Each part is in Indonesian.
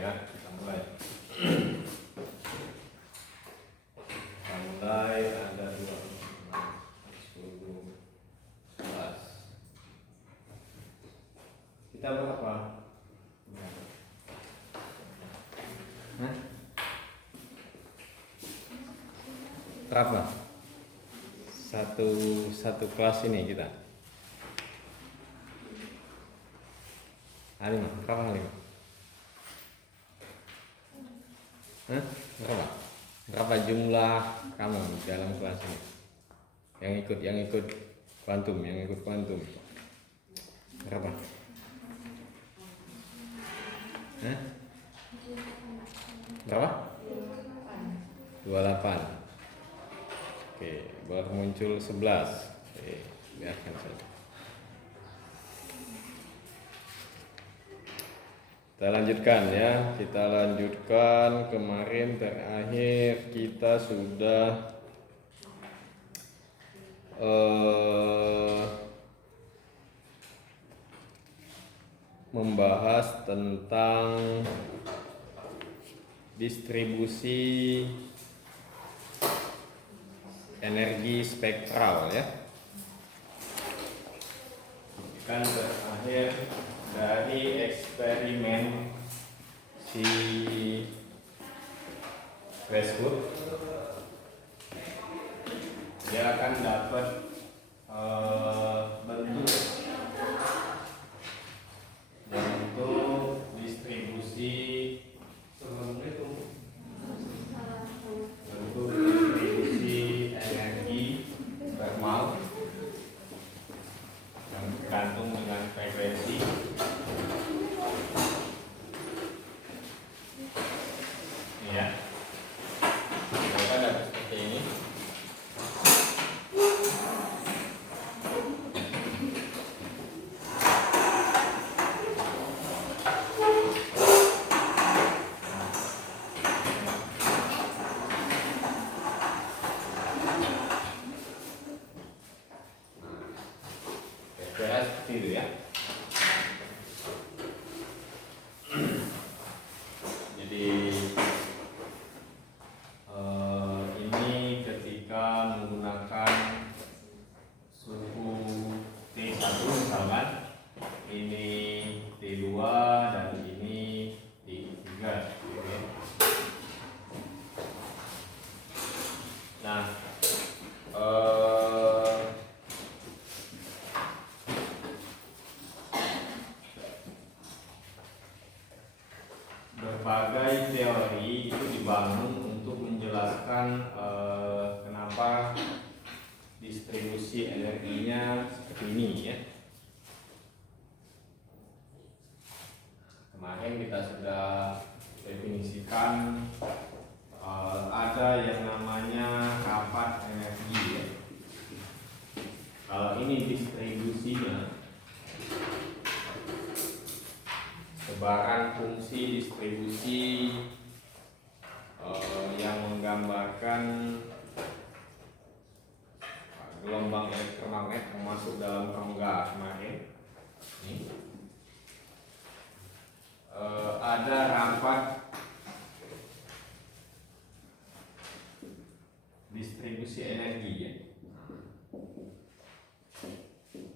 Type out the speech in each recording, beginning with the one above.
ya, kita mulai. Kita mulai ada 10, 11. Kita berapa? Hah? Berapa? Satu kelas ini kita. Berapa? Hah? Berapa jumlah kamu dalam kelas ini? Yang ikut kuantum, Berapa? Hah? Berapa? 28. Oke, baru muncul 11. Oke, biarkan saja. Kita lanjutkan ya. Kita lanjutkan. Kemarin terakhir kita sudah membahas tentang distribusi energi spektral ya. Kan terakhir dari eksperimen si Westwood, dia akan dapat bentuk distribusi energi thermal yang bergantung dengan frekuensi. Ini ya, mereka dapat seperti ini. Kira seperti itu ya. Jadi ini ketika menggunakan suhu T1 misalkan, ini T2 dan ini T3 gitu ya. Nah, berbagai teori itu dibangun untuk menjelaskan kenapa distribusi energinya seperti ini ya. Kemarin kita sudah definisikan ada yang namanya rapat energi ya. Kalau ini distribusinya, sebaran fungsi distribusi yang menggambarkan gelombang elektromagnet yang masuk dalam rongga kemarin. Ini ada rapat distribusi energi ya.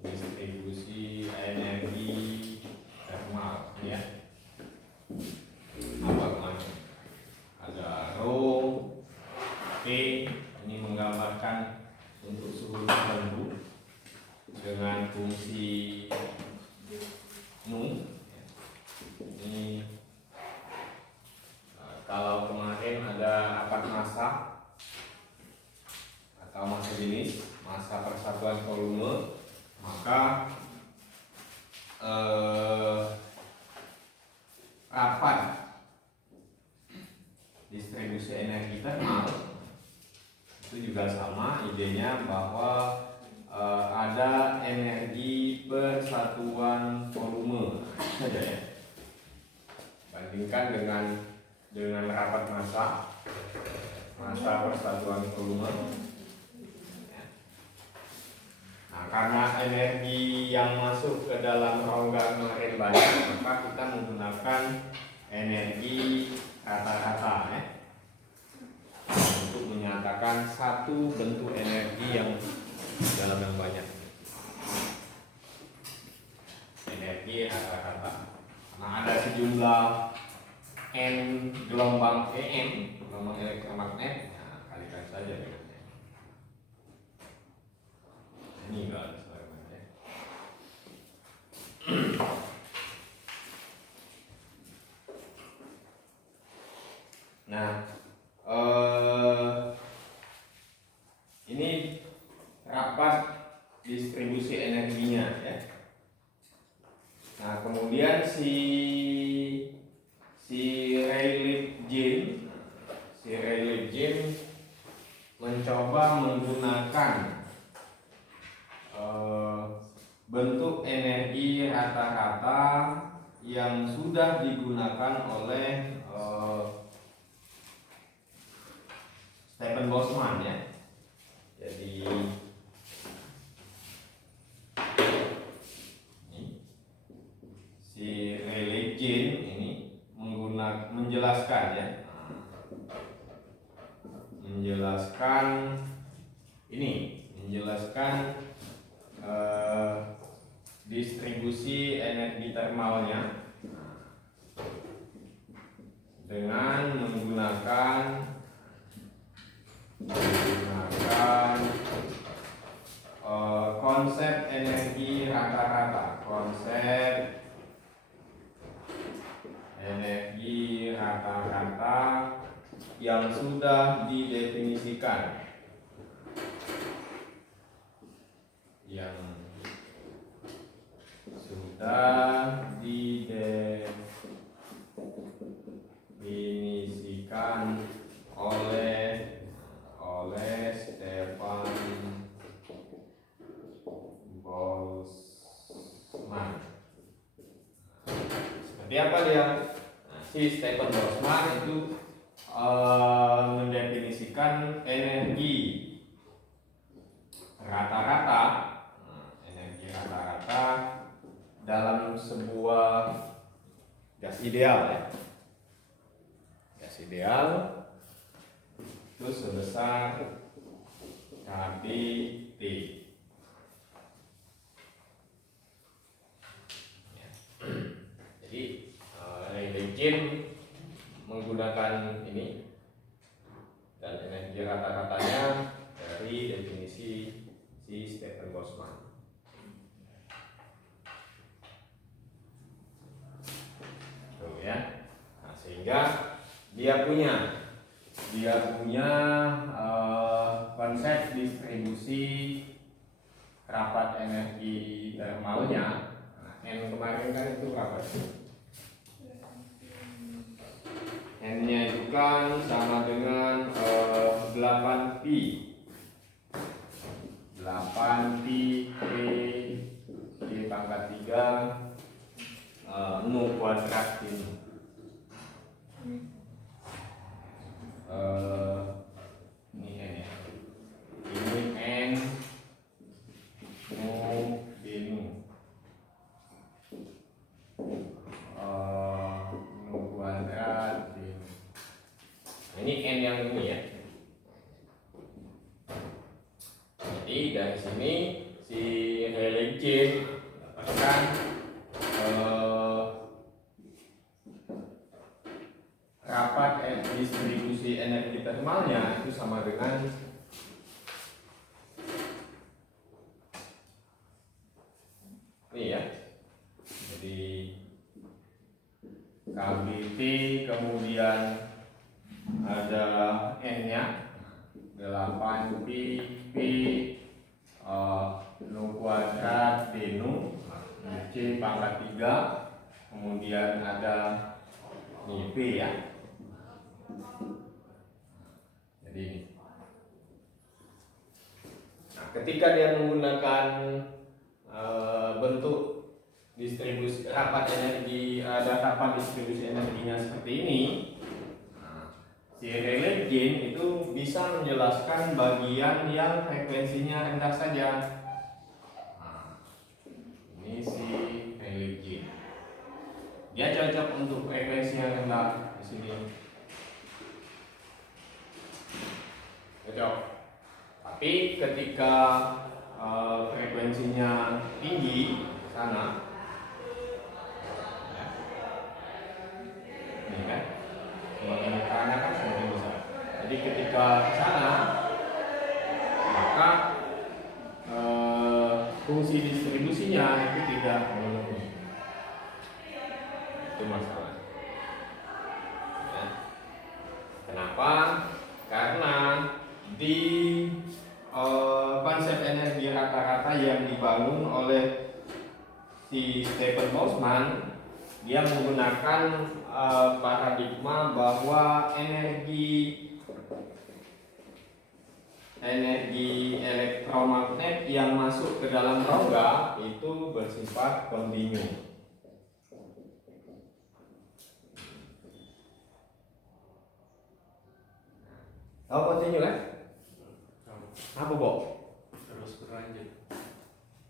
Distribusi energi thermal ya. Apa kemarin? Ada rho T, ini menggambarkan untuk suhu tertentu dengan fungsi mu. Ini kalau kemarin ada rapat massa atau massa jenis, massa persatuan volume, maka rapat distribusi energi thermal itu juga sama idenya, bahwa ada energi persatuan volume saja ya. Bandingkan dengan rapat massa persatuan volume. Nah, karena energi yang masuk ke dalam rongga kemarin banyak, maka kita menggunakan energi rata-rata ya. Untuk menyatakan satu bentuk energi yang dalam yang banyak. Energi rata-rata. Nah, ada sejumlah n gelombang gelombang elektromagnet. Nah, kalikan saja dengan n. Ini enggak ada ya. Nah, ini rapat distribusi energinya ya. Nah, kemudian si Rayleigh-Jean mencoba menggunakan bentuk energi rata-rata yang sudah digunakan oleh Stephen Boltzmann ya. Jadi si Rayleigh-Jean ini menjelaskan ya, menjelaskan distribusi energi termalnya dengan menggunakan konsep energi rata-rata, yang sudah didefinisikan, oleh Stephen Boltzmann. Seperti apa dia? Nah, si Stephen Boltzmann itu mendefinisikan energi rata-rata, dalam sebuah gas ideal ya. Gas ideal itu sebesar kali T. Ya. Jadi Rayleigh-Jean menggunakan ini, dan energi rata-ratanya dari definisi si Stephen Boltzmann. Tuh ya. Nah, sehingga dia punya konsep distribusi rapat energi termalnya. Nah, N kemarin kan itu berapa? N-nya itu kan sama dengan 8pi. 8pi P pangkat 3 nu kuadrat ini. Ini N ya. Ini N nu dinu. Nu kuadrat dinu. Nah, ini N yang ini ya. Jadi dari sini si Rayleigh-Jean dapatkan rapat distribusi energi termalnya itu sama dengan ini ya. Jadi KBT, kemudian ada N-nya 8pi P nu kuadrat dinu C pangkat 3, kemudian ada ini P ya. Jadi ini. Nah, ketika dia menggunakan bentuk distribusi rapat distribusi energinya seperti ini, si Rayleigh-Jean itu bisa menjelaskan bagian yang frekuensinya rendah saja. Nah, ini si Rayleigh-Jean. Dia cocok untuk frekuensi yang rendah di sini. Cocok. Tapi ketika frekuensinya tinggi sana, ya, ini kan, semakin tekanan kan semakin besar. Jadi ketika sana, maka fungsi distribusinya itu tidak memenuhi. Itu masalah. Ya. Kenapa? Karena di konsep energi rata-rata yang dibangun oleh si Stephen Boltzmann, dia menggunakan paradigma bahwa energi elektromagnet yang masuk ke dalam rongga itu bersifat kontinu. Tahu kontinu kan? Apa, Bo? Terus berlanjut.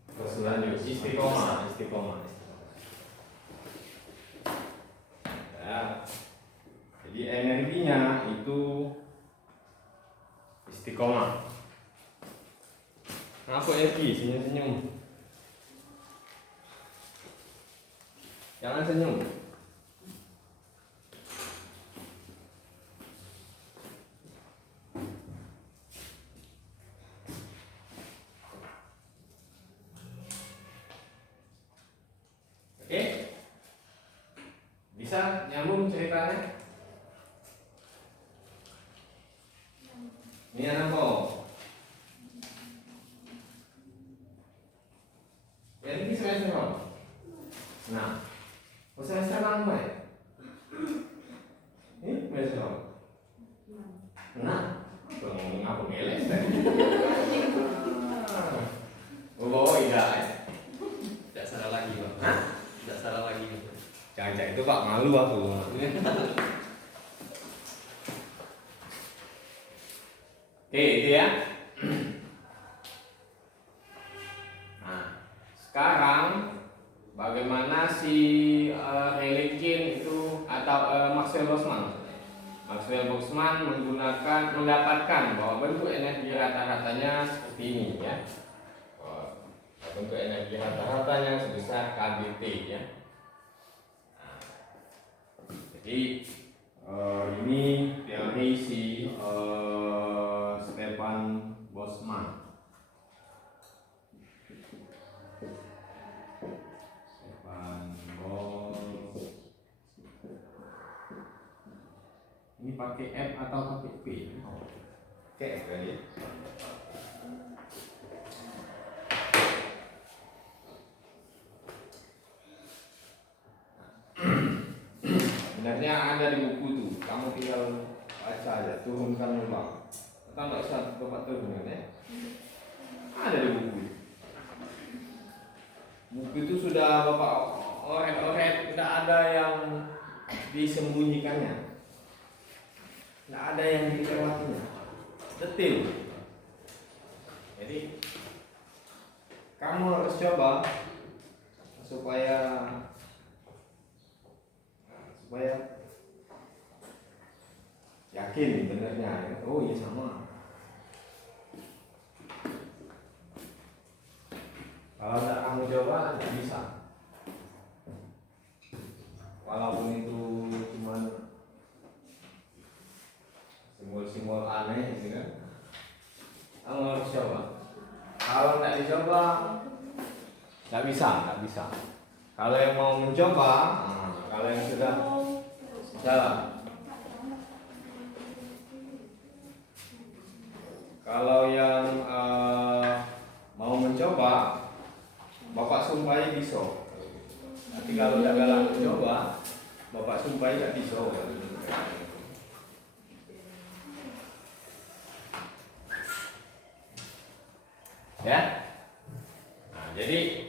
Terus berlanjut. Istiqomah. Ya. Jadi energinya itu istiqomah. Apa energi? Senyum-senyum. Jangan senyum. Oke? Bisa nyambung ceritanya? Ini anak kok. Ini semester berapa? Nah, semester lama ya? Ini semester berapa? Nah, ngomong apa ngeles tadi? Oh, iya. Tidak salah lagi, Pak. Hah? Tidak salah lagi. Jangan itu Pak, malu aku. Oke, itu ya. Nah, sekarang bagaimana si Rayleigh itu atau Maxwell Boltzmann mendapatkan bahwa bentuk energi rata-ratanya seperti ini ya. Bentuk energi rata-ratanya sebesar kBT ya. Nah, jadi ini teori si Stephen Boltzmann. Ini pakai F atau pakai P? Oke, kali ya. Sebenarnya ada di buku tuh, kamu tinggal baca aja, turunkan ulang. Atau nggak usah bapak turunkan ya? Ada di buku. Buku itu sudah bapak oret-oret, tidak ada yang disembunyikannya, tidak ada yang dilewatinya, detil. Jadi kamu harus coba supaya yakin benernya. Oh iya sama. Kalau tidak kamu coba tidak bisa. Walaupun itu cuma simbol-simbol aneh gitu kan, kamu harus coba. Kalau tidak dicoba tidak bisa. Kalau yang mau mencoba, kalau yang sudah jalan. Kalau yang mau mencoba, bapak sumpahi bisa. Tapi kalau tidak galak mencoba, bapak sumpahi tidak bisa. Ya. Nah, jadi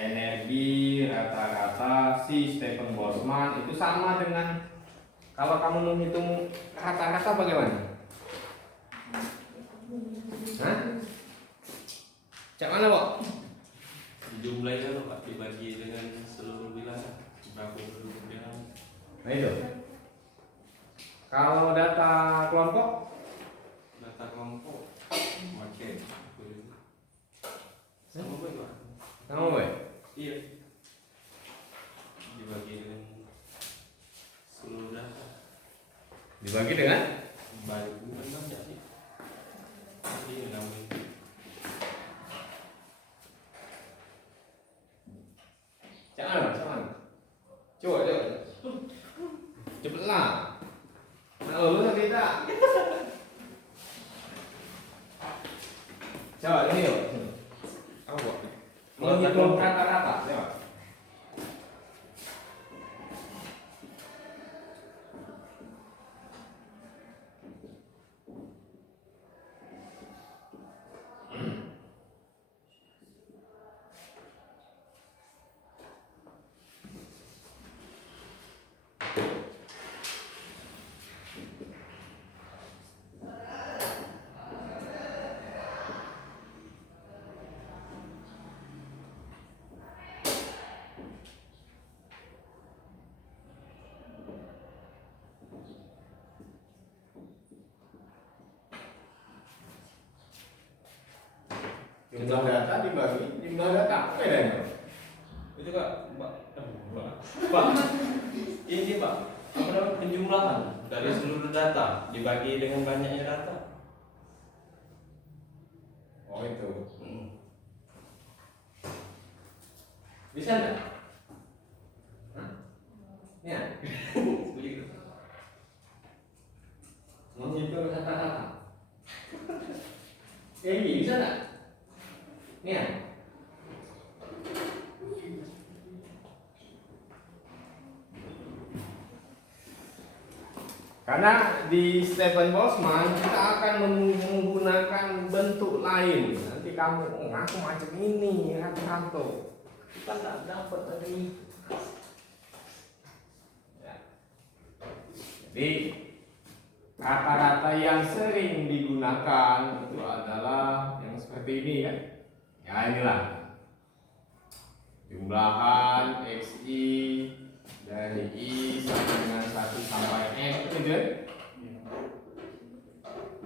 energi rata-rata si Stephen Boltzmann itu sama dengan kalau kamu menghitung rata-rata bagaimana? Hah? Cak mana, Pak? Dijumlahin kan Pak, dibagi dengan seluruh wilayah. Berapa penduduk yang Nah itu. Kalau data kelompok, data kelompok, oke. Sama baik Pak. sama Pak? Iya. Dibagi dengan seluruh data. Dibagi dengan Banyak bukan banyak sih. Ini namanya. Jangan, jangan. Coba. Cepatlah. Nah, lu sakit tak? Coba ini yuk. Apa Pak? Menghitung kata-kata, coba. Jumlah data dibagi jumlah data apa bedanya? Itu Kak, Pak. Ini Pak, apa namanya penjumlahan dari seluruh data dibagi dengan banyaknya data. Oh itu. Bisa nggak? Hah? Ya. Begitu. Menghitung kata-kata. Ini bisa nggak? Ya. Karena di Stephen Bosman kita akan menggunakan bentuk lain. Nanti kamu, oh, aku macam ini, kanto. Kita nggak dapat tadi. Ya. Jadi kata-kata yang sering digunakan itu adalah yang seperti ini ya. Ya inilah. Jumlahan XI dari I sama dengan 1 sampai N gitu ya.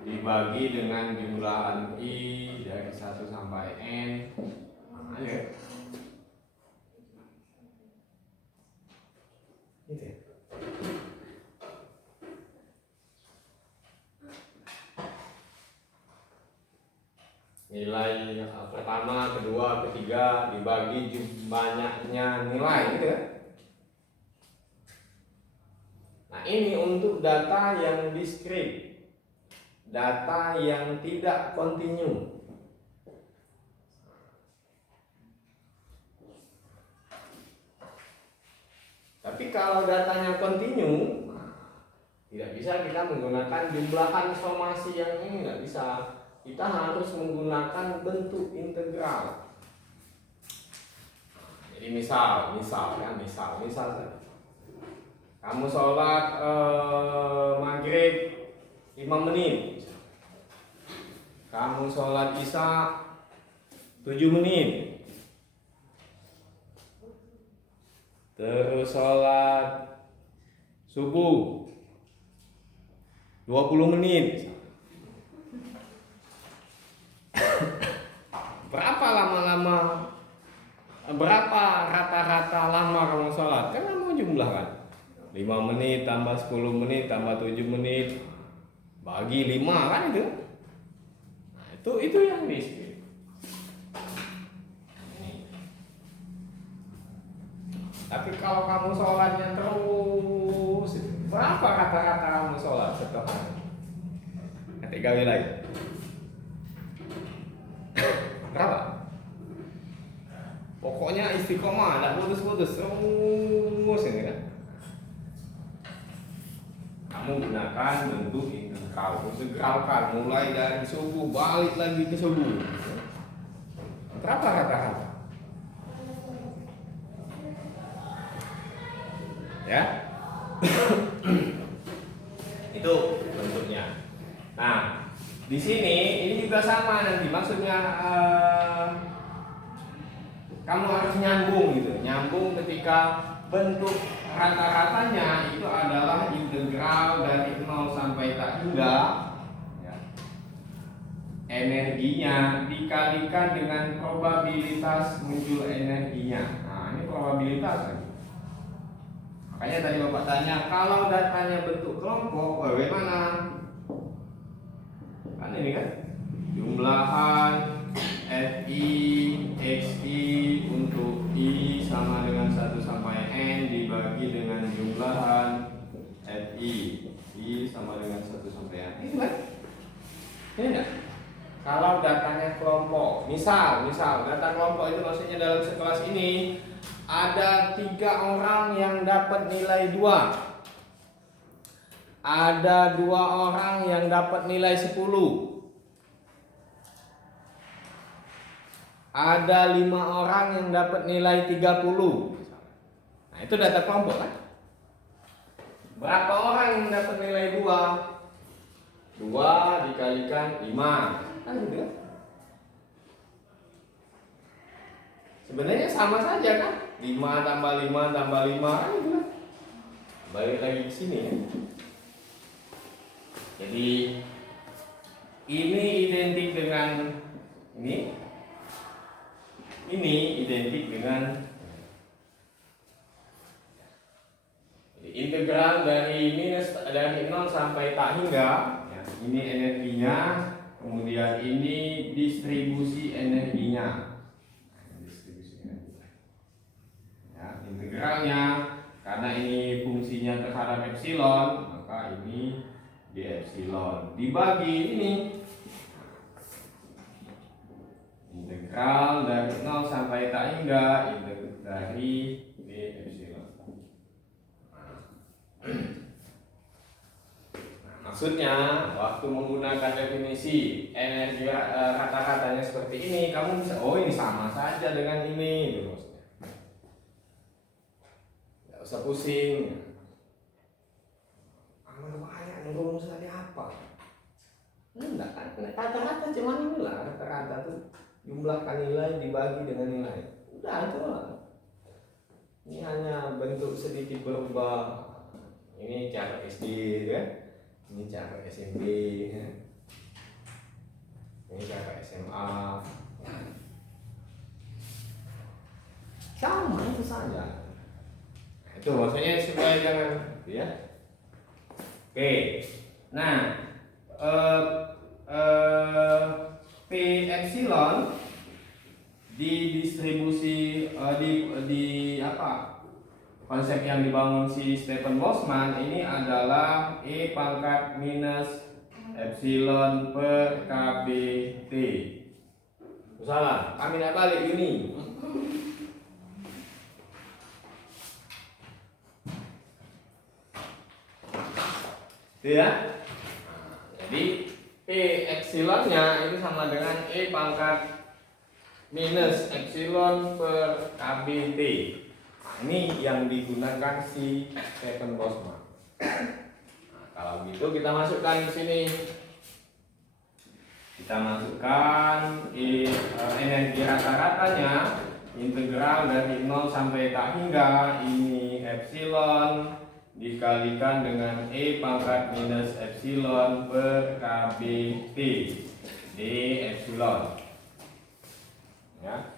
Dibagi dengan jumlahan I dari 1 sampai N. Nah, ya. Gitu ya. Nilai pertama, kedua, ketiga dibagi banyaknya nilai gitu ya. Nah ini untuk data yang diskrit, data yang tidak kontinu. Tapi kalau datanya kontinu, tidak bisa kita menggunakan jumlahan somasi yang ini, nggak bisa. Kita harus menggunakan bentuk integral. Jadi misal saja. Kamu sholat maghrib 5 menit. Kamu sholat isya 7 menit. Terus sholat subuh 20 menit. Berapa rata-rata lama kamu sholat? Kan kamu jumlahkan 5 menit tambah 10 menit tambah 7 menit bagi 5 kan itu. Nah, itu yang diskrit. Tapi kalau kamu sholatnya terus, berapa rata-rata kamu sholat setelah ketika wilayah? Berapa? Pokoknya istiqomah, tidak putus-putus terus ini kan. Kamu gunakan bentuk integral, integralkan mulai dari subuh balik lagi ke subuh. Berapa rata-rata? Ya, itu bentuknya. Nah, di sini ini juga sama nanti maksudnya. kamu harus nyambung gitu. Nyambung ketika bentuk rata-ratanya itu adalah integral dari 0 sampai tak hingga ya, energinya dikalikan dengan probabilitas muncul energinya. Nah, ini probabilitas lagi. Makanya tadi Bapak tanya, kalau datanya bentuk kelompok bagaimana? Kan ini kan jumlahan FI XI untuk I sama dengan 1 sampai N dibagi dengan jumlahan FI I sama dengan 1 sampai N. Ini kan? Ini enggak? Kalau datanya kelompok, misal data kelompok itu maksudnya dalam sekelas ini ada 3 orang yang dapat nilai 2, ada 2 orang yang dapat nilai 10, ada 5 orang yang dapat nilai 30. Nah, itu data kelompok kan? Berapa orang yang dapat nilai 2? 2 dikalikan 5. Kan gitu kan? Sebenarnya sama saja kan? 5 tambah 5 tambah 5 kan gitu kan? Balik lagi ke sini ya. Jadi ini identik dengan ini identik dengan integral dari 0 sampai tak hingga ya, ini energinya, kemudian ini distribusi energinya. Ya, integralnya karena ini fungsinya terhadap epsilon, maka ini di epsilon dibagi ini integral dari 0 sampai tak hingga integral dari d epsilon. Nah, maksudnya waktu menggunakan definisi energi rata-ratanya seperti ini, kamu bisa ini sama saja dengan ini gitu maksudnya. Nggak usah pusing. Banyak rumusnya apa? Enggak kan? Rata-rata cuman inilah rata-rata tuh jumlahkan nilai dibagi dengan nilai. Udah itu lah. Ini hanya bentuk sedikit berubah. Ini cara SD kan? Ini cara SMP kan? Ini cara SMA. Sama itu saja. Nah, itu maksudnya supaya jangan ya. Oke. Nah, P epsilon di distribusi di apa konsep yang dibangun si Stephen Boltzmann ini adalah E pangkat minus epsilon per KBT. Salah, kami tidak balik ini. Itu ya. Jadi P epsilonnya itu sama dengan E pangkat minus epsilon per KBT. Nah, ini yang digunakan si Stephen Boltzmann. Nah, kalau gitu kita masukkan di sini. Kita masukkan energi rata-ratanya integral dari 0 sampai tak hingga ini epsilon dikalikan dengan E pangkat minus epsilon per KBT d epsilon ya,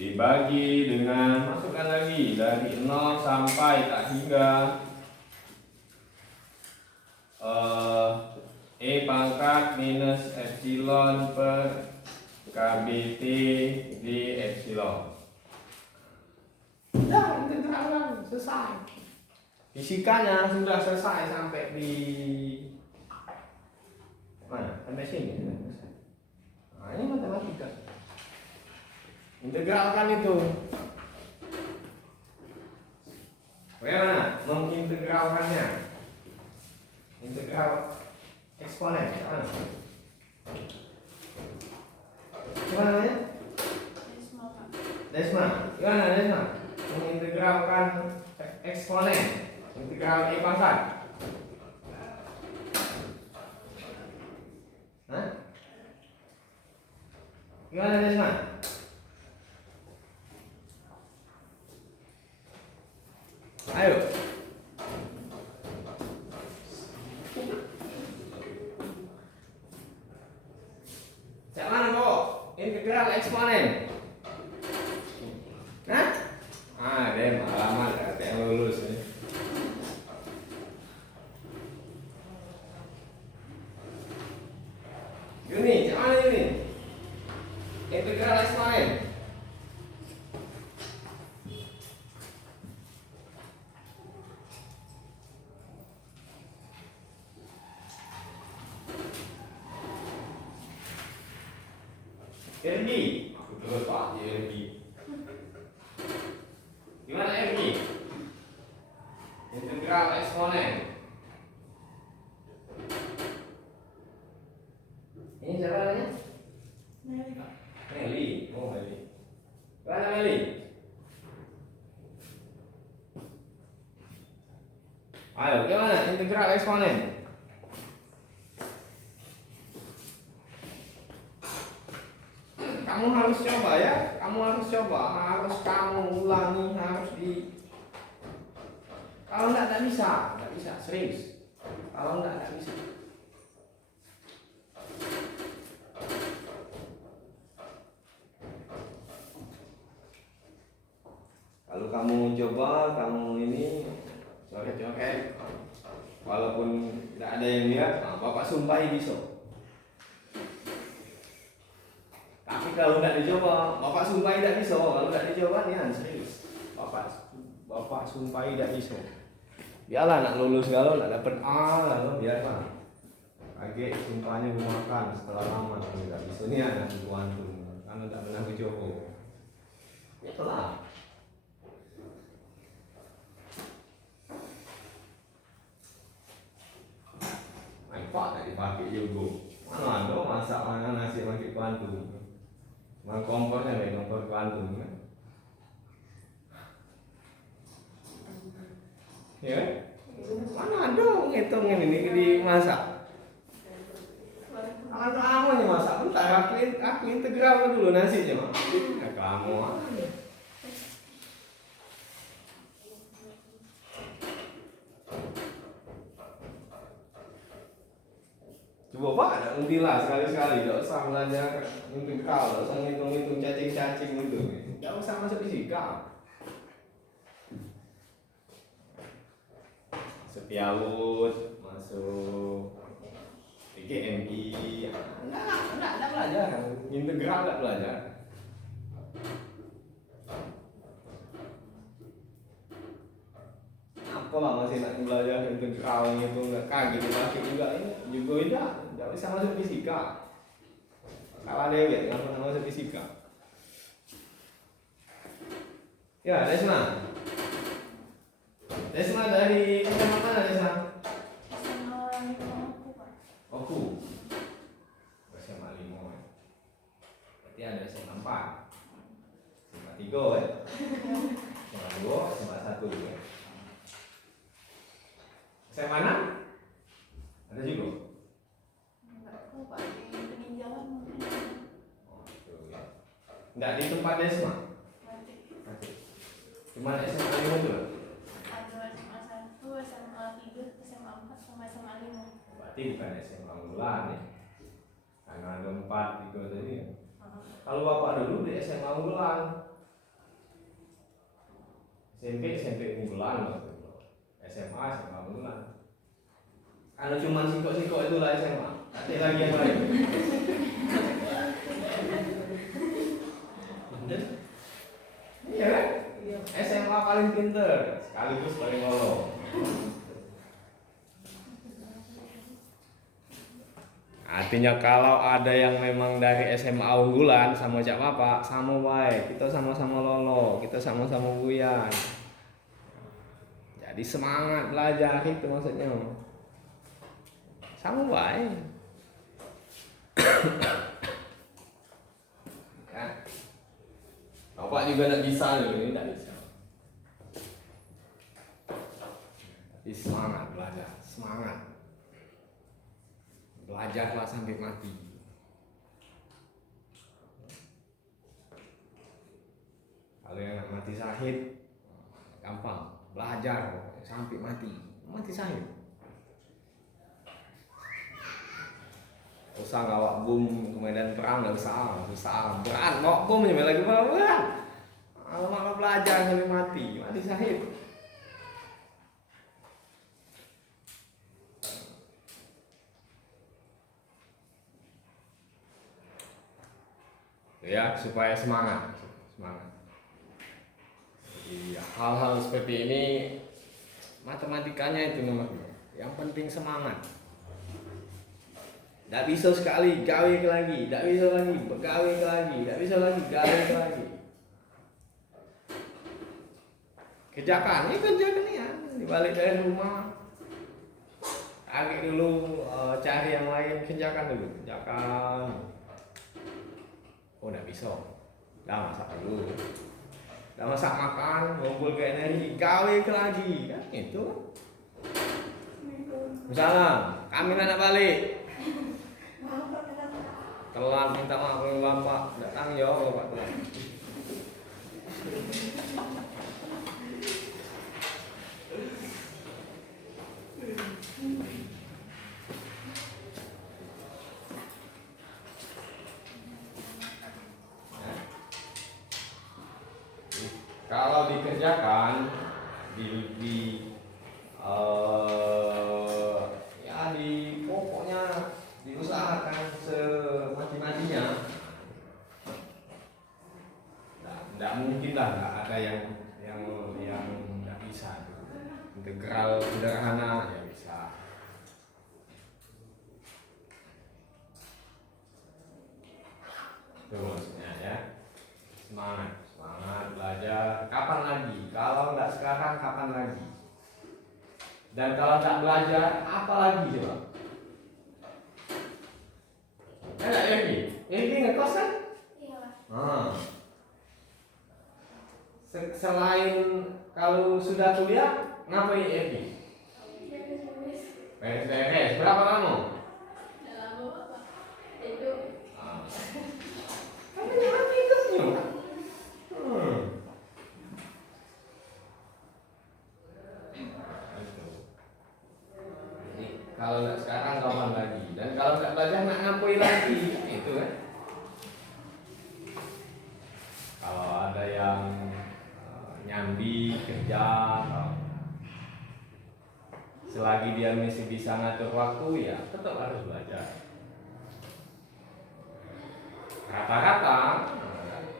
dibagi dengan masukkan lagi dari 0 sampai tak hingga E pangkat minus epsilon per KBT d epsilon. Udah integralan selesai. Fisikanya sudah selesai sampai di mana? Sampai sini. Nah, ini matematika. Integralkan itu. Bagaimana mengintegralkannya? Integral eksponen. Gimana namanya? Desma. Gimana Desma? Mengintegralkan eksponen. Integral E pangkat. Hah? Gimana Desma? Ismail? Hah? Dia alamat kata yang lulus nih. Yuni, macam mana Yuni? Integral Ismail. Ergi, betul Pak, Ergi. Gimana Ergi? Integral eksponen. Ini siapa namanya? Meli. Oh Meli. Gimana Meli? Ayo, gimana integral eksponen? Kamu harus coba ya, harus kamu ulangi, harus di. Kalau enggak bisa, serius. Kalau enggak bisa. Kalau kamu coba, kamu ini coret-coret, walaupun tidak ada yang lihat, Bapak sumpahi bisa. Tapi kalau tidak dicoba, Bapak sumpahi tidak bisa. Kalau tidak dicoba, nih serius. Bapak sumpahi tidak bisa. Biarlah nak lulus galau, nak dapat A, lalu biarlah. Agak sumpahnya makan setelah lama, tidak bisa nih anak tuan tuh, karena tidak pernah dicoba. Itulah. Pak tak dipakai juga. Mana ada masak mana nasi pakai kuantum. Mang kompornya pakai kompor kuantum kan. Ya. Mana ada ngitungin ini dimasak. Ada apa nih masak? Bentar aku integral dulu nasinya. Ya kamu. Coba Pak, ada undilah sekali-sekali, tidak usah belajar integral, tidak usah ngitung-ngitung cacing-cacing gitu, tidak usah masuk fisika. Masuk PIAUD, masuk PGMI, enggak belajar, integral enggak belajar. Apa lah masih nak belajar integral itu nggak kaget dipakai juga ini tidak bisa masuk fisika. Kalah dewek nggak pernah masuk fisika. Ya Desna dari SMA mana Desna? Oku. SMA 5 ya. Berarti ada SMA 4, SMA 3 ya. SMA 2, SMA 1 ya. Saya mana? Ada juga? Enggak tahu Pak, di peninjauan mungkin. Enggak di tempat Desma? Mati. Cuma SMA 5 juga? Ada SMA 1, SMA 3, SMA 4, sama SMA 5. Berarti bukan SMA unggulan ya? Karena ada 4 itu tadi ya? Kalau Bapak dulu di SMA unggulan, SMP unggulan waktu itu, SMA unggulan. Kalau cuma sikok-sikok itulah SMA, nanti lagi yang lain. Iya kan? SMA paling pinter, sekaligus paling lolo. Artinya kalau ada yang memang dari SMA unggulan sama Cak Bapak, sama baik, kita sama-sama lolo, kita sama-sama buyan. Jadi semangat belajar itu maksudnya. Sama baik. Ya. Bapak juga tidak bisa loh, ini tidak bisa. Tapi semangat belajar, semangat. Belajarlah sampai mati. Kalau yang mati syahid, gampang. Belajar sampai mati, mati syahid. usah ngawak bom ke medan perang, nggak usah, susah, berat, bawa bom aja lagi berat. Alamak belajar sampai mati syahid. Ya supaya semangat. Jadi hal-hal seperti ini matematikanya itu namanya. Yang penting semangat. Tidak bisa sekali gawe lagi, tidak bisa lagi begawe lagi, tidak bisa lagi gawe lagi. Kerjakan ya dibalik dari rumah. Agak dulu cari yang lain, kerjakan dulu, Oh tidak bisa, dah masak dulu, dah masak makan, ngumpul ke energi, gawe lagi, kan itu. Misalnya kami anak balik, telat minta maaf ke bapak, datang ya bapak telat. Kalau dikerjakan pokoknya diusahakan semati-matinya, tidak mungkin lah, nggak ada yang nggak bisa. Integral sederhana ya bisa. Itu maksudnya ya, semangat belajar. Kapan lagi? Kalau nggak sekarang kapan lagi? Dan kalau nggak belajar apa lagi coba? Ada Egi ngekos kan? Iya, Pak. Selain kalau sudah kuliah ngapain Egi? PSBS berapa lama? Udah lama, Pak. Itu Kamu jangan ikut nyok. Kalau nggak sekarang kapan lagi? Dan kalau nggak belajar nak ngapain lagi? Itu kan? Kalau ada yang nyambi kerja, selagi dia masih bisa ngatur waktu ya tetap harus belajar. Rata-rata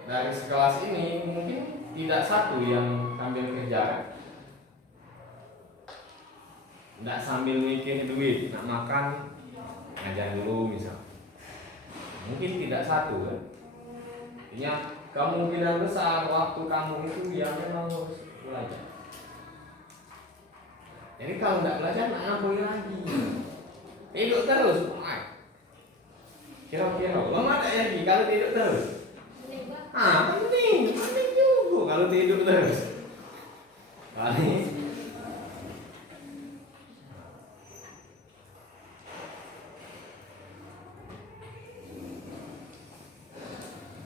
dari sekelas ini mungkin tidak satu yang sambil kerja, tidak sambil mikir duit, nak makan ngajar dulu misal. Mungkin tidak satu kan? Artinya kemungkinan besar waktu kamu itu ya memang harus belajar. Jadi kalau nggak belajar nak ngapain lagi? Hidup terus, kira-kira mama ada lagi kalau tidur terus. Penting juga kalau tidur terus. Kali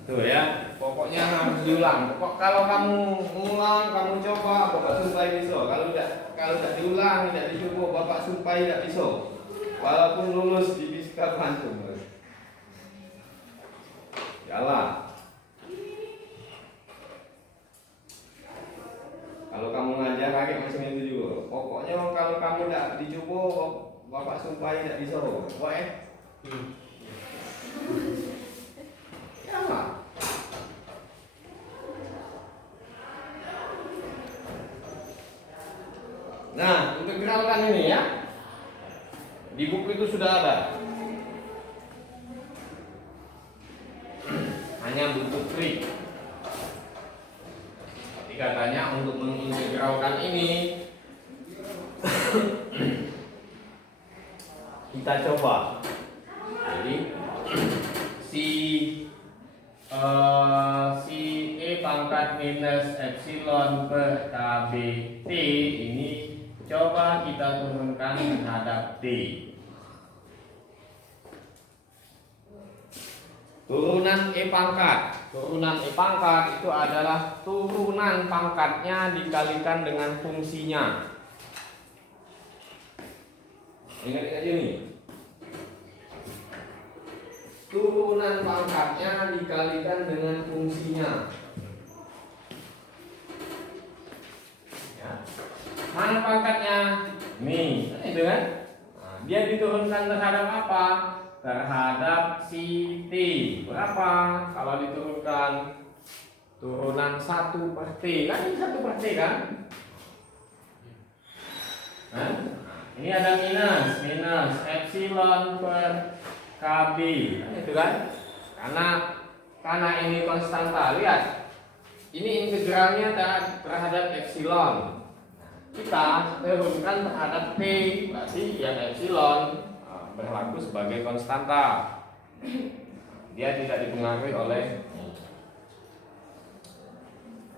tuh ya, pokoknya harus diulang. Kalau kamu ulang, kamu coba, bapak sumpah bisa. Kalau tidak diulang, tidak dicoba, bapak sumpah tidak bisa. Walaupun lulus di Biskar langsung. Jalan. Kalau kamu ngajar lagi macam itu juga. Pokoknya kalau kamu tidak dicoba, bapak sumpah tidak bisa. Boleh? Jalan. Nah, integralkan ini ya. Di buku itu sudah ada. Hanya butuh trik. Jadi katanya untuk mengintegralkan ini kita coba. Jadi si E pangkat minus epsilon per KB T ini coba kita turunkan terhadap T. Turunan E pangkat itu adalah turunan pangkatnya dikalikan dengan fungsinya. Ingat aja nih. turunan pangkatnya dikalikan dengan fungsinya. Ya. Mana pangkatnya? Nih, itu kan? Nah, dia diturunkan terhadap apa? Terhadap si T. Berapa? Kalau diturunkan turunan 1/T, kan ini 1/T kan? Nah, ini ada minus epsilon per KB, kan itu kan? Karena ini konstanta, lihat. Ini integralnya terhadap epsilon. Kita turunkan terhadap T, berarti yang epsilon berlaku sebagai konstanta. Dia tidak dipengaruhi oleh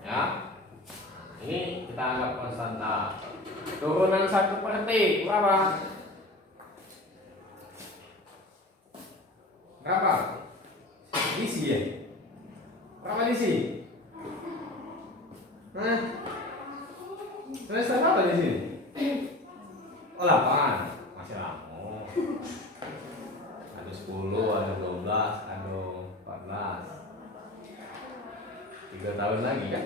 ya. Ini kita anggap konstanta. Turunan 1/T berapa? Berapa? Diisi ya? Berapa diisi? Hah? Semester berapa di sini? Oh 8, masih lama. Ada 10, ada 12, ada 14. 3 tahun lagi kan?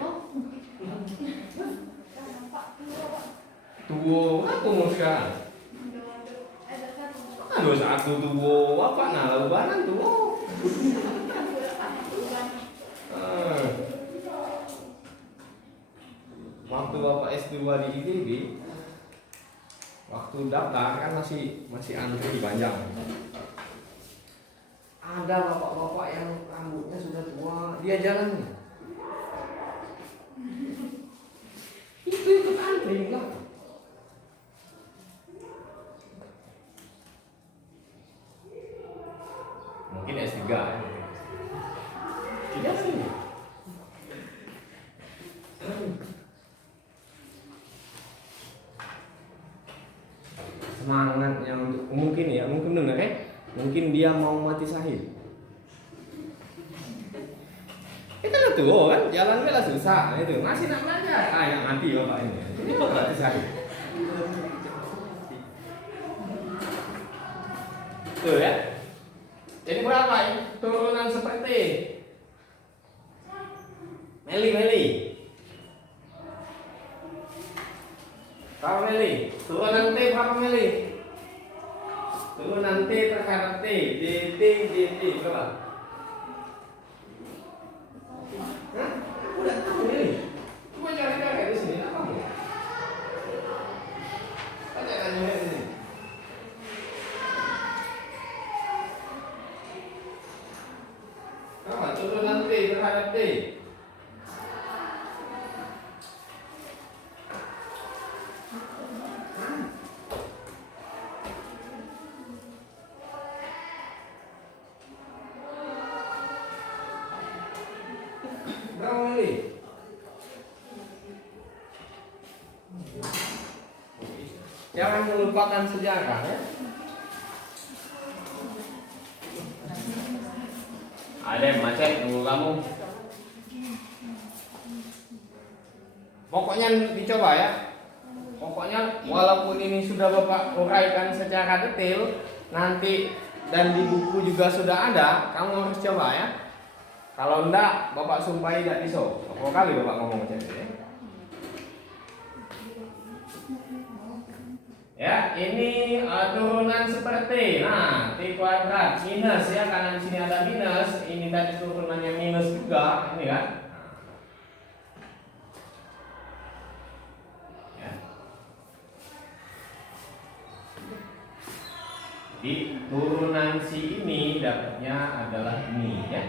Tua, apa umur sekarang? Kan 21 tua, apa nah lebaran tua. Waktu Bapak S2 di ITB, waktu daftar kan masih antri panjang. Ada bapak-bapak yang rambutnya sudah tua, dia jalan. Itu ikut antri enggak? Mungkin S3 ya. Tidak sih. Semangatnya untuk mungkin benar ya. Mungkin dia mau mati syahid. Itu kan tuh kan jalan bela susah itu masih nak belajar. Yang mati bapak ini. Ini mau mati syahid. Tuh ya. Jadi berapa ini? Turunan seperti Meli. Berapa Meli? Turunan T berapa Meli? Turunan T terhadap T, dt berapa? Hah? Udah tahu Meli? Coba cari di sini apa kamu? Tanya di sini. Berapa turunan T terhadap T? Berapa Meli? Jangan melupakan sejarah ya. Ada macet tunggu kamu. Pokoknya dicoba ya. Pokoknya walaupun ini sudah Bapak uraikan secara detail, nanti dan di buku juga sudah ada, kamu harus coba ya. Kalau enggak, Bapak sumpahi tidak bisa. Berapa kali Bapak ngomong macam ini? Ya, ini turunan seperti, nah T kuadrat minus ya, karena di sini ada minus, ini tadi turunannya minus juga, ini kan? Ya. Di turunan si ini dapatnya adalah ini ya.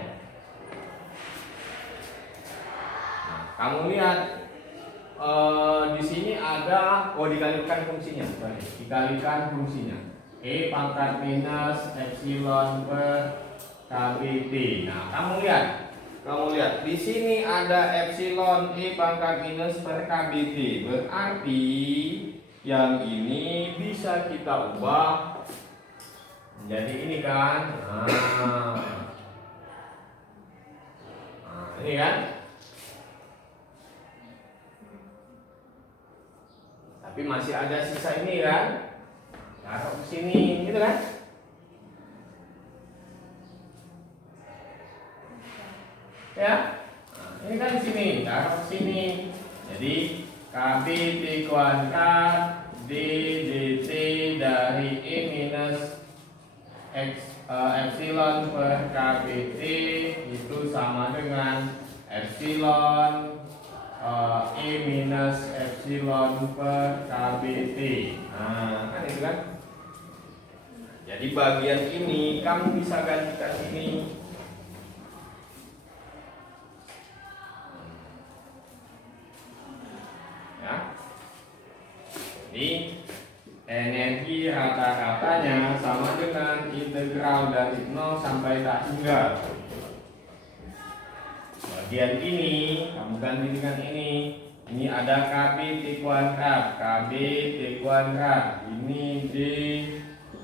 Nah, kamu lihat. Di sini ada dikalikan fungsinya, dikalikan fungsinya E pangkat minus epsilon per KBT. Nah, kamu lihat di sini ada epsilon E pangkat minus per KBT, berarti yang ini bisa kita ubah menjadi ini kan? Ini kan? Tapi masih ada sisa ini kan, taruh ke sini gitu kan. Ya. Nah, ini kan di sini, taruh sini. Jadi KB T kuadrat D dt dari E minus epsilon per KBT itu sama dengan epsilon E minus epsilon per KBT. Nah, kan itu kan. Jadi bagian ini kamu bisa gantikan ini. Ya. Jadi energi rata-ratanya sama dengan integral dari 0 sampai tak hingga. Bagian ini kamu ganti dengan ini. Ini ada KB T kuadrat, KB T kuadrat. Ini D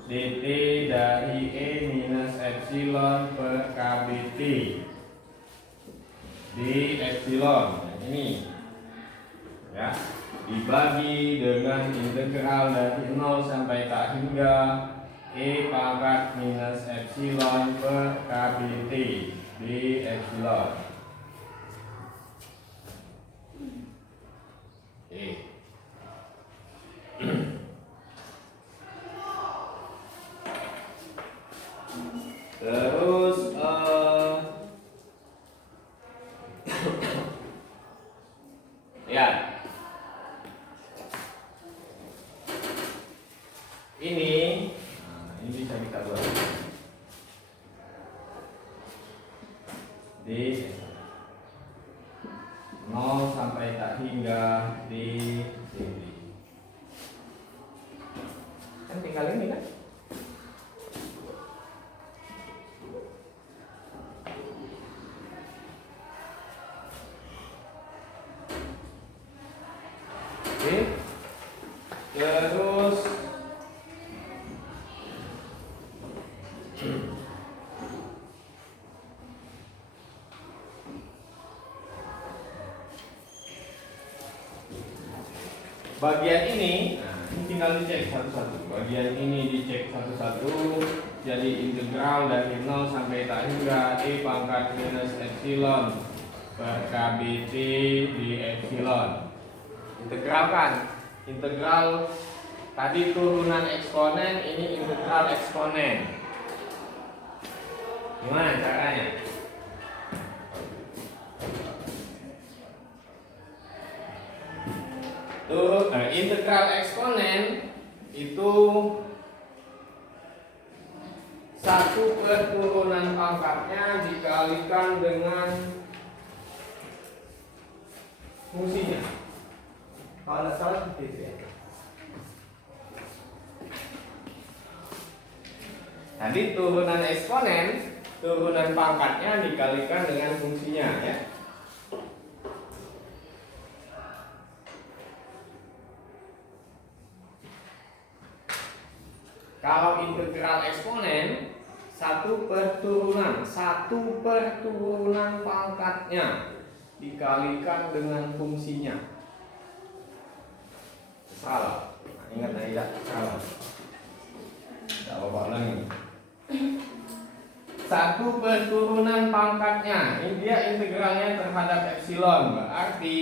dt dari E minus epsilon per KBT. D epsilon. Nah, ini ya, dibagi dengan integral dari 0 sampai tak hingga E pangkat minus epsilon per KBT D epsilon. Oke. Terus ya. Ini bisa kita buat D 0 sampai tak hingga D dt. Kan tinggal ini kan? Oke. Terus bagian ini, nah, ini tinggal dicek satu-satu. Bagian ini dicek satu-satu. Jadi integral dari 0 sampai tak hingga E pangkat minus epsilon per KBT di epsilon. Integralkan. Integral tadi turunan eksponen, ini integral eksponen. Gimana caranya? Integral eksponen itu satu per turunan pangkatnya dikalikan dengan fungsinya. Kalau tidak salah seperti itu ya. Tadi turunan eksponen, turunan pangkatnya dikalikan dengan fungsinya ya. Kalau integral eksponen satu per turunan pangkatnya dikalikan dengan fungsinya. Salah. Nah, ingat tidak salah. Tidak apa-apa lagi. Satu per turunan pangkatnya, ini dia integralnya terhadap epsilon. Berarti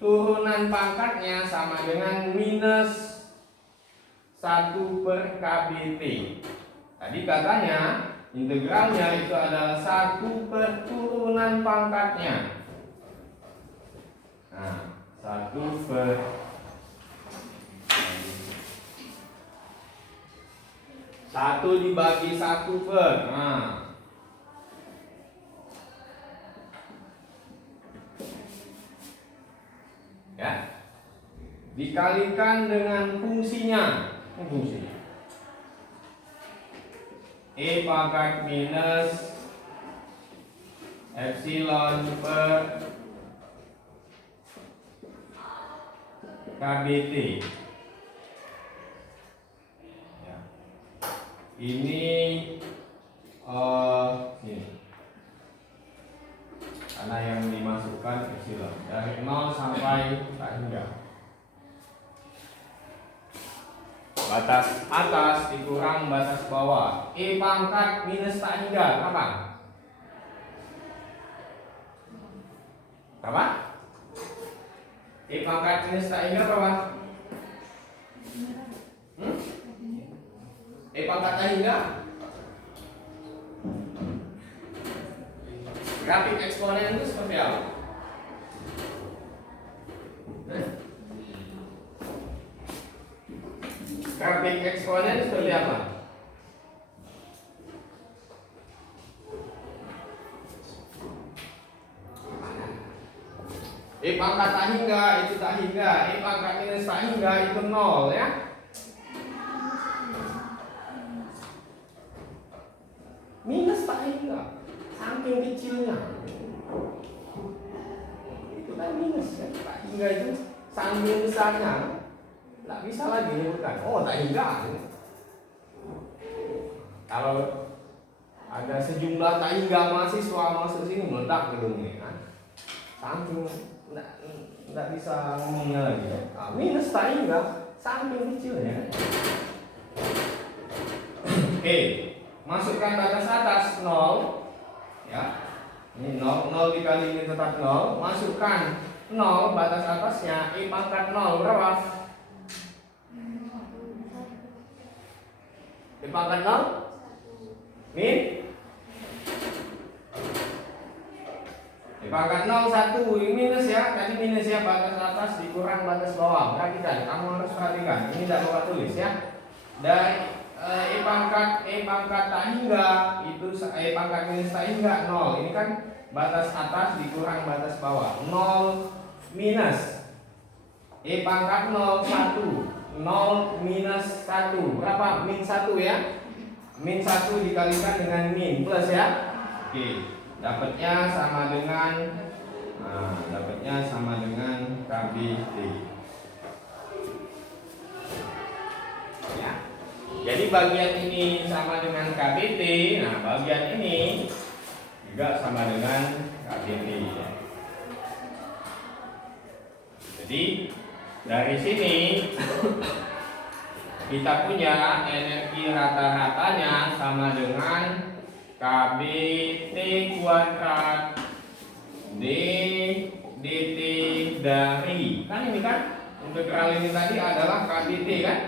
turunan pangkatnya sama dengan minus 1 per KBT. Tadi katanya integralnya itu adalah 1 per turunan pangkatnya. Nah, 1 per 1 dibagi 1 per. Nah, ya, dikalikan dengan fungsinya. Fungsi E pangkat minus epsilon per KBT ya. Ini karena yang dimasukkan epsilon dari 0 sampai tak hingga. Batas atas dikurang batas bawah. E pangkat minus tak hingga apa? Apa? Pangkat minus tak hingga berapa? Pangkat tak hingga? Grafik eksponen itu seperti apa? Grafik eksponen seperti apa? Pangkat tak hingga itu tak hingga, pangkat minus tak hingga itu 0 ya. Minus tak hingga, saking kecilnya. Itu kan minus ya, tak hingga itu saking besarnya. Tidak bisa lagi disebutkan, oh tak hingga. Kalau ada sejumlah tak hingga mahasiswa masuk sini meledak gedungnya kan. Saking tidak bisa ngomongnya lagi ya. Minus tak hingga saking kecilnya. Oke, masukkan batas atas 0 ya. Ini 0 dikali ini tetap 0. Masukkan 0 batas atasnya pangkat 0 berapa? Pangkat 0 min pangkat 0 1 ini minus ya, tadi minus ya, batas atas dikurang batas bawah. Perhatikan, kamu harus perhatikan. Ini tidak bapak tulis ya. Dan pangkat tak hingga itu pangkat minus tak hingga 0. Ini kan batas atas dikurang batas bawah. 0 minus pangkat 0 1. 0 minus 1 berapa? Min 1 ya. Min 1 dikalikan dengan min plus ya. Oke. Dapatnya sama dengan KBT. Ya. Jadi bagian ini sama dengan KBT. Nah, bagian ini juga sama dengan KBT. Ya. Jadi dari sini kita punya energi rata-ratanya sama dengan KBT kuadrat dt dari, kan ini kan integral ini tadi adalah KBT kan.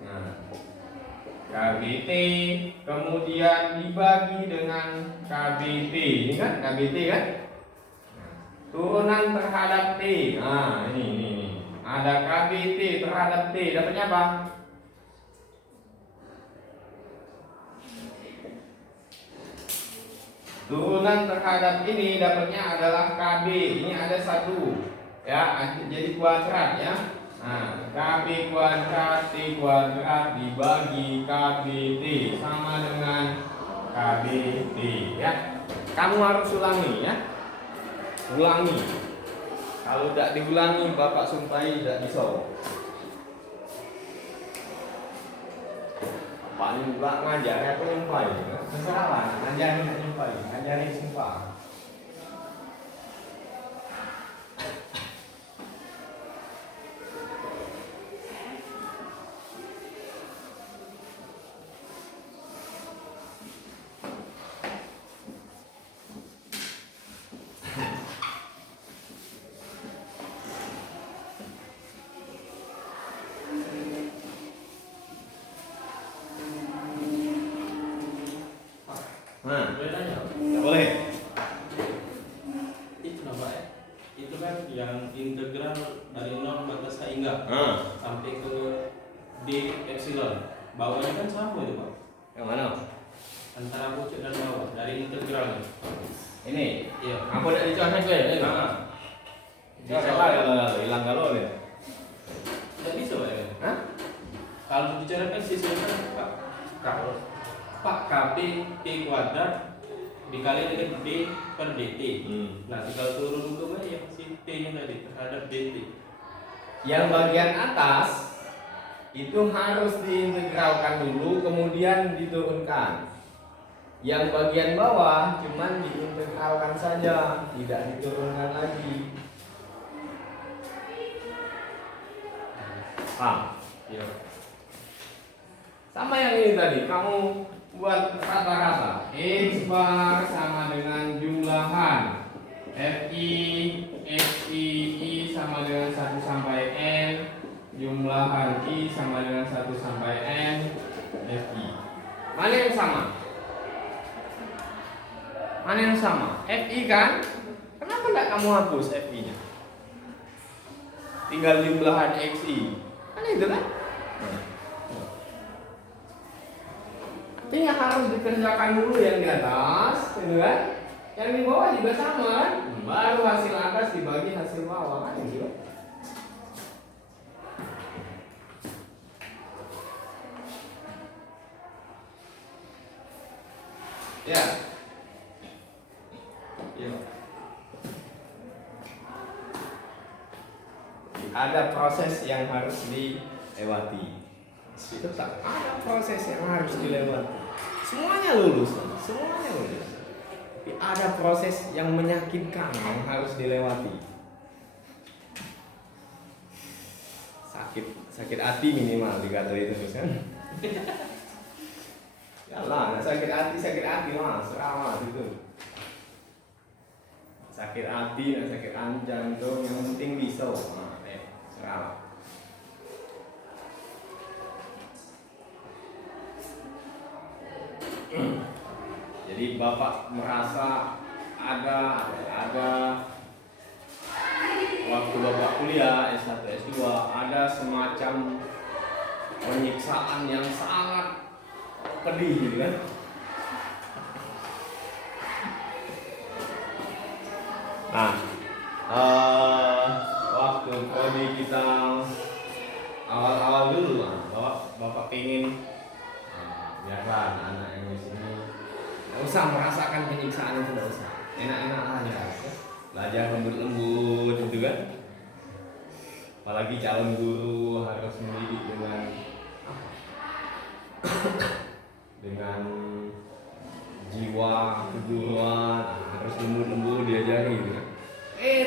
Nah, KBT kemudian dibagi dengan KBT, ini kan KBT kan. Nah, turunan terhadap T. Nah, ini ada KBT terhadap T, dapatnya apa? Turunan terhadap ini dapatnya adalah KB. Ini ada 1 ya, jadi kuadrat ya. Nah, KB kuadrat T kuadrat dibagi KBT sama dengan KBT ya. Kamu harus ulangi ya. Ulangi. Kalau tidak diulangi Bapak sumpahi tidak bisa. Pak ini juga ngajarnya aku nyumpah ya. Terserah lah, ngajarin tak nyumpah, ngajarin sumpah. Nah, Boleh tanya? boleh. Itu Pak ya? Itu kan yang integral dari 0 batas hingga sampai ke d epsilon. Bawahnya kan sama itu Pak. Yang mana? Antara pucuk dan bawah dari integral. Ini. Iya. Aku udah dicoret gue ya. Bisa kalau hilang kalau ya. Tidak bisa Pak ya? Hah? Kalau dicoret kan sisanya Pak. Kalau Pak KB T kuadrat dikali dengan D per DT. Nah, tinggal turun ke mana yang si T-nya tadi terhadap DT. Yang bagian atas itu harus diintegralkan dulu kemudian diturunkan. Yang bagian bawah cuman diintegralkan saja, tidak diturunkan lagi. Paham? Iya. Sama yang ini tadi, kamu buat rata-rata X bar sama dengan jumlahan FI, FI, I sama dengan 1 sampai N, jumlahan I sama dengan 1 sampai N, FI. Mana yang sama? Mana yang sama? FI kan? Kenapa tidak kamu hapus FI-nya? Tinggal jumlahan XI. Kan itu kan? Artinya harus dikerjakan dulu yang di atas, gitu kan? Yang di bawah juga sama kan? Baru hasil atas dibagi hasil bawah kan gitu. Ya. Iya. Ada proses yang harus dilewati. Tetap ada proses yang harus dilewati. Semuanya lulus, semuanya lulus. Tapi ada proses yang menyakitkan yang harus dilewati. Sakit hati minimal dikata itu terus kan. Ya lah, sakit hati mas, ramah itu. Sakit hati, sakit jantung, yang penting bisa. Nah, serah. Jadi bapak merasa ada waktu bapak kuliah S1 S2 ada semacam penyiksaan yang sangat pedih gitu kan. Nah, waktu prodi kita awal-awal dulu lah, bapak pengen biarlah anak yang di sini nggak usah merasakan penyiksaan itu, nggak usah, enak-enak aja, belajar lembut-lembut gitu kan. Apalagi calon guru harus mendidik dengan jiwa keguruan, harus lembut-lembut diajari gitu kan.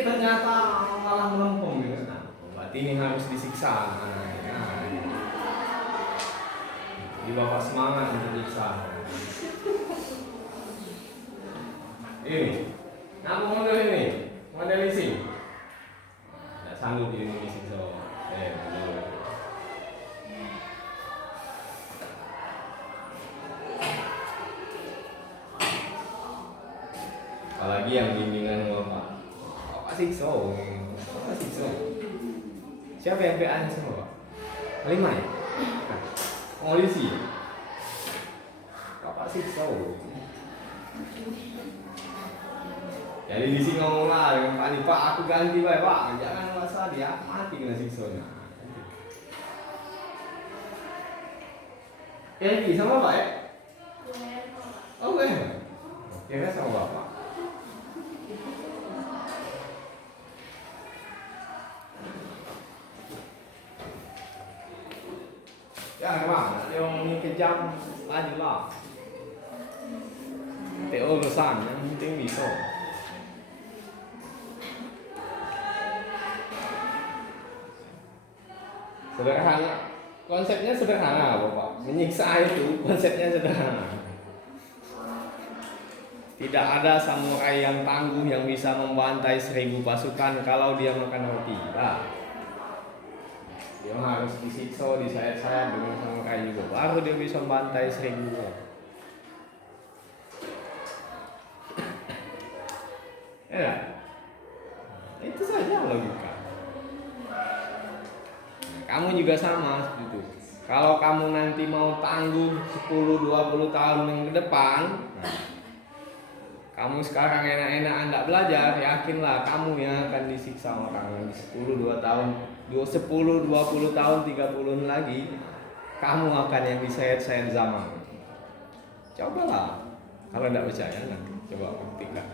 Ternyata malah melempem gitu kan. Berarti ini harus disiksa. Jadi bapak semangat untuk disiksa. Ini, nama model ini, model leasing. Tidak sanggup di leasing so. Apalagi yang bimbingan bapak siksa. Siapa yang PA-nya sama pak? 5 ya? Polisi. Bapak siksa. Jadi di sini ngomong lah dengan Pak Pak, aku ganti pak, jangan merasa dia mati kena siksonya. Sama pak ya? Oke. Kira sama bapak. Ya memang, yang ini kejam laju lah. Urusan yang penting bisa. Sederhana, konsepnya sederhana bapak. Menyiksa itu konsepnya sederhana. Tidak ada samurai yang tangguh yang bisa membantai 1000 pasukan kalau dia makan roti. Nah, dia harus disiksa, disayat-sayat dengan samurai juga, baru dia bisa membantai 1000 orang. Ya, itu saja logika. Kamu juga sama gitu. Kalau kamu nanti mau tangguh 10-20 tahun yang ke depan, kamu sekarang enak-enak Anda belajar, yakinlah kamu yang akan disiksa orang di 10-20 tahun, 30 lagi, kamu akan yang disayat-sayat zaman. Cobalah, kalau tidak percaya nanti coba buktikan.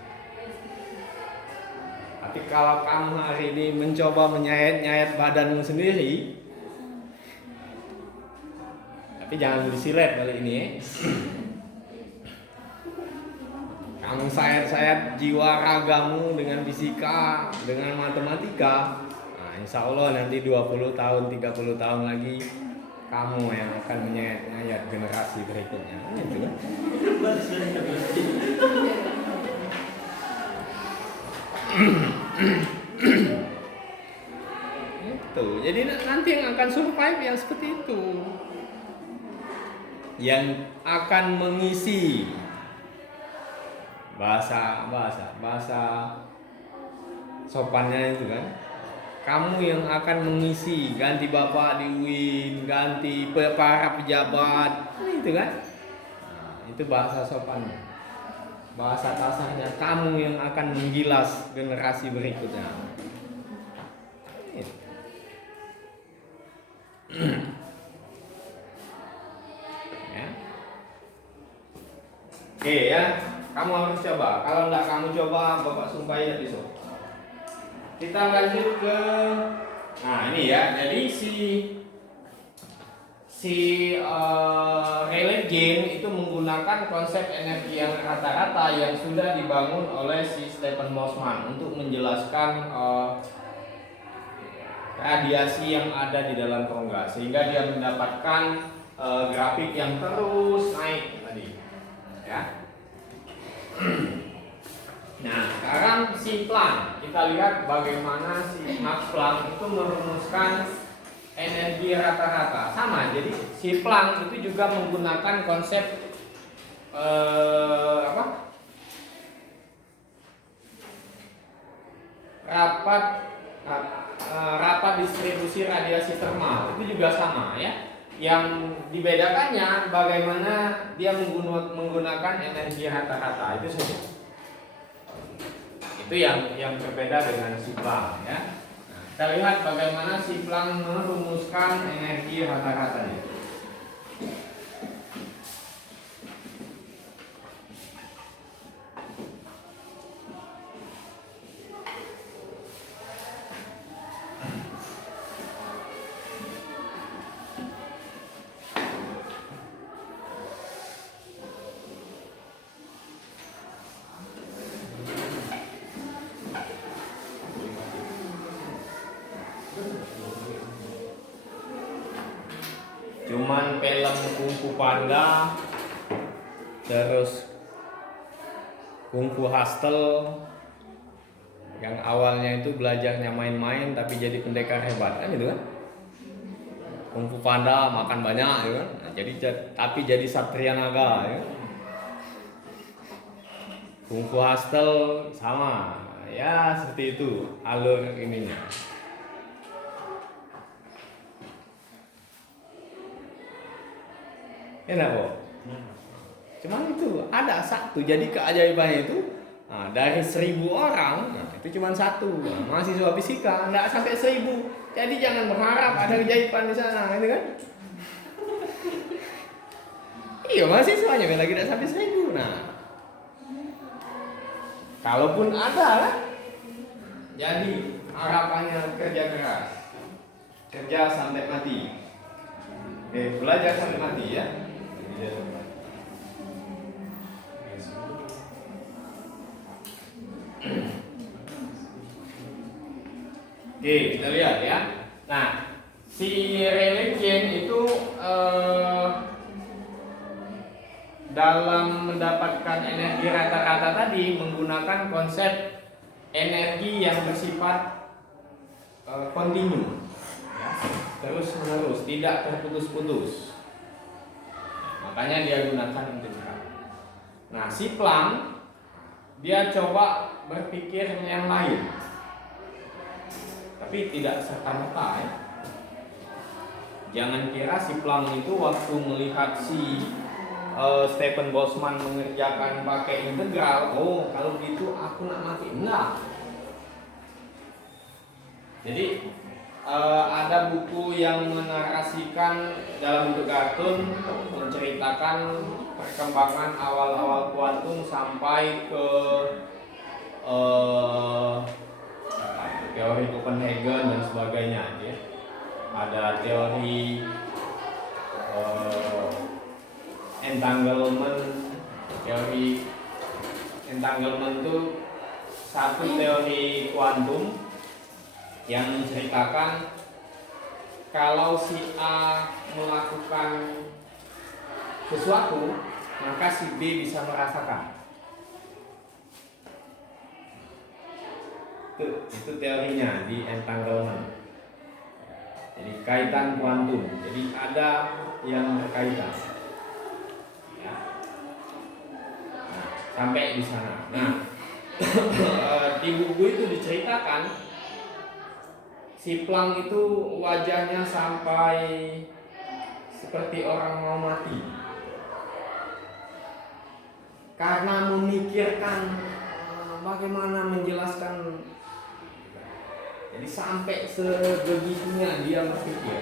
Tapi kalau kamu hari ini mencoba menyayat-nyayat badanmu sendiri, tapi jangan disilet kali ini ya. Kamu sayat-sayat jiwa ragamu dengan fisika, dengan matematika. Nah, insya Allah nanti 20 tahun, 30 tahun lagi kamu yang akan menyayat-nyayat generasi berikutnya. Gitu kan? Itu. Jadi nanti yang akan survive yang seperti itu. Yang akan mengisi bahasa sopannya itu kan. Kamu yang akan mengisi, ganti bapak di UIN, ganti para pejabat, itu kan. Nah, itu bahasa sopannya. Bahasa kasarnya, kamu yang akan menggilas generasi berikutnya. Ya. Oke ya, kamu harus coba. Kalau enggak kamu coba, bapak sumpah ya besok. Kita lanjut ke, nah ini ya, jadi relay game itu menggunakan konsep energi yang rata-rata yang sudah dibangun oleh si Stephen Boltzmann untuk menjelaskan radiasi yang ada di dalam rongga, sehingga dia mendapatkan grafik yang terus naik tadi, ya. Nah, sekarang si Planck, kita lihat bagaimana si Max Planck itu merumuskan energi rata-rata. Sama, jadi si Planck itu juga menggunakan konsep rapat distribusi radiasi termal. Itu juga sama ya. Yang dibedakannya bagaimana dia menggunakan energi rata-rata, itu saja. Itu yang berbeda dengan si Planck ya. Nah, kita lihat bagaimana si Planck merumuskan energi rata-ratanya. Cuman film Kung Fu Panda, terus Kung Fu Hustle yang awalnya itu belajarnya main-main tapi jadi pendekar hebat kan, gitu kan. Kung Fu Panda makan banyak, gitu kan. Nah, jadi satria naga, ya. Kung Fu Hustle sama, ya seperti itu alur ininya. Enak kok. Cuman itu ada satu, jadi keajaibannya itu dari 1.000 orang, itu cuma satu mahasiswa fisika, enggak sampai 1.000. Jadi jangan berharap ada keajaiban di sana, gitu kan? Iya, mahasiswanya lagi tidak sampai 1.000. Nah, kalaupun ada lah, jadi harapannya kerja keras, kerja sampai mati, belajar sampai mati ya. Oke, kita lihat ya. Nah, si Rayleigh itu dalam mendapatkan energi rata-rata tadi menggunakan konsep energi yang bersifat kontinu, ya, terus menerus, tidak terputus-putus. Makanya dia gunakan integral. Nah, si Planck dia coba berpikir yang lain, tapi tidak serta-merta ya. Jangan kira si Planck itu waktu melihat si Stephen Boltzmann mengerjakan pakai integral, oh kalau gitu aku nak mati. Enggak. Jadi ada buku yang menarasikan dalam bentuk kartun menceritakan perkembangan awal-awal kuantum sampai ke teori Copenhagen dan sebagainya, ya. Ada teori entanglement. Teori entanglement itu satu teori kuantum yang menceritakan kalau si A melakukan sesuatu, maka si B bisa merasakan. Itu teorinya di entanglement. Jadi kaitan kuantum. Jadi ada yang berkaitan. Ya. Nah, sampai di sana. Nah, di buku itu diceritakan si Planck itu wajahnya sampai seperti orang mau mati karena memikirkan bagaimana menjelaskan. Jadi sampai sebegitunya dia berpikir.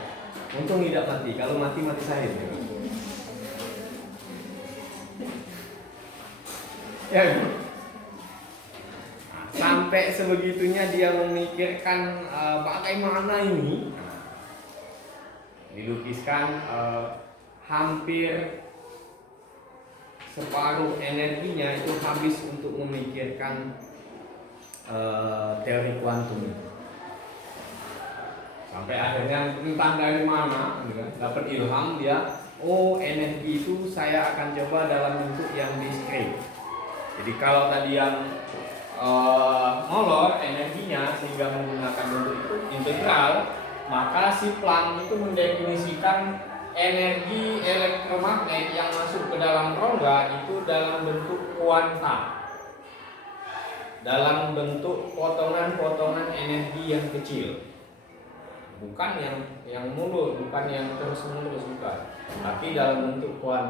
Untung tidak mati. Kalau mati saya. Ya. Sampai sebegitunya dia memikirkan bagaimana ini. Dilukiskan hampir separuh energinya itu habis untuk memikirkan teori kuantum. Sampai akhirnya entah dari mana dapat ilham dia, energi itu saya akan coba dalam bentuk yang diskrit. Jadi kalau tadi yang molor energinya sehingga menggunakan bentuk itu integral, maka si Planck itu mendefinisikan energi elektromagnet yang masuk ke dalam rongga itu dalam bentuk kuanta, dalam bentuk potongan-potongan energi yang kecil. Bukan yang mulus, bukan yang terus menerus, bukan, tapi dalam bentuk kuanta.